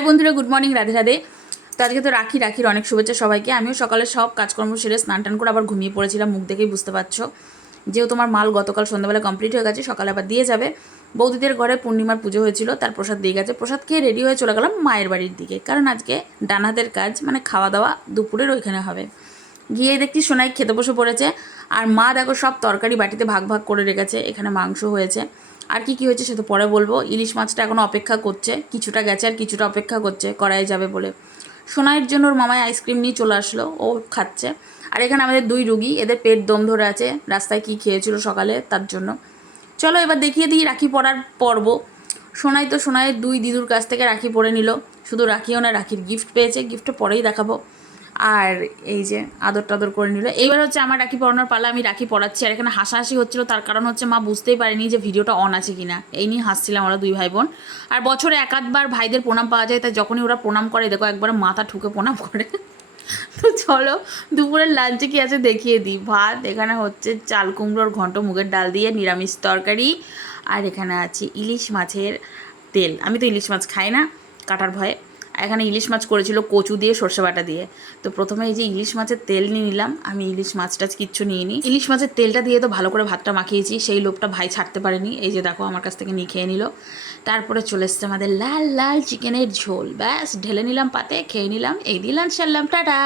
High বন্ধুরা, good morning, Radhe Radhe. তো আজকে তো রাখির অনেক শুভেচ্ছা সবাইকে। আমিও সকালে সব কাজকর্ম সেরে স্নান টান করে আবার ঘুমিয়ে পড়েছিলাম, মুখ দেখেই বুঝতে পারছো। যেহেতু তোমার মাল গতকাল সন্ধ্যাবেলা কমপ্লিট হয়ে গেছে, সকালে আবার দিয়ে যাবে। বৌদিদের ঘরে পূর্ণিমার পুজো হয়েছিল, তার প্রসাদ দিয়ে গেছে। প্রসাদ খেয়ে রেডি হয়ে চলে গেলাম মায়ের বাড়ির দিকে, কারণ আজকে ডান হাতের কাজ, মানে খাওয়া দাওয়া দুপুরের ওইখানে হবে। গিয়ে দেখছি সোনাই খেতে বসে পড়েছে, আর মা দেখো সব তরকারি বাটিতে ভাগ ভাগ করে রেখেছে। এখানে মাংস হয়েছে, আর কি কি হয়েছে সে তো পরে বলবো। ইলিশ মাছটা এখনও অপেক্ষা করছে, কিছুটা গেছে আর কিছুটা অপেক্ষা করছে করাই যাবে বলে। সোনাইয়ের জন্য ওর মামায় আইসক্রিম নিয়ে চলে আসলো, ও খাচ্ছে। আর এখানে আমাদের দুই রুগী, এদের পেট দম ধরে আছে, রাস্তায় কি খেয়েছিল সকালে তার জন্য। চলো এবার দেখিয়ে দিই রাখি পরার পর্ব। সোনাইয়ের দুই দিদুর কাছ থেকে রাখি পরে নিল। শুধু রাখিও না, রাখির গিফট পেয়েছে, গিফটটা পরেই দেখাবো। আর এই যে আদর টাদর করে নিল। এইবার হচ্ছে আমার রাখি পরানোর পালা, আমি রাখি পরাচ্ছি। আর এখানে হাসাহাসি হচ্ছিল, তার কারণ হচ্ছে মা বুঝতেই পারেনি যে ভিডিওটা অন আছে কিনা, এই নিয়ে হাসছিলাম আমরা দুই ভাই বোন। আর বছরে এক আধবার ভাইদের প্রণাম পাওয়া যায়, তাই যখনই ওরা প্রণাম করে দেখো একবার মাথা ঠুকে প্রণাম করে। তো চলো দুপুরের লাঞ্চে কি আছে দেখিয়ে দিই। ভাত, এখানে হচ্ছে চাল কুমড়োর ঘন্ট মুগের ডাল দিয়ে নিরামিষ তরকারি, আর এখানে আছে ইলিশ মাছের তেল। আমি তো ইলিশ মাছ খাই না কাটার ভয়ে। এখানে ইলিশ মাছ করেছিল কচু দিয়ে, সর্ষে বাটা দিয়ে। তো প্রথমে এই যে ইলিশ মাছের তেল নিয়ে নিলাম, আমি ইলিশ মাছ টাছ কিচ্ছু নিয়ে নিই। ইলিশ মাছের তেলটা দিয়ে তো ভালো করে ভাতটা মাখিয়েছি, সেই লোভটা ভাই ছাড়তে পারেনি। এই যে দেখো আমার কাছ থেকে নিয়ে খেয়ে নিল। তারপরে চলে এসছে আমাদের লাল লাল চিকেনের ঝোল, ব্যাস ঢেলে নিলাম পাতে, খেয়ে নিলাম। এই দিলাম সারলাম, টাটা।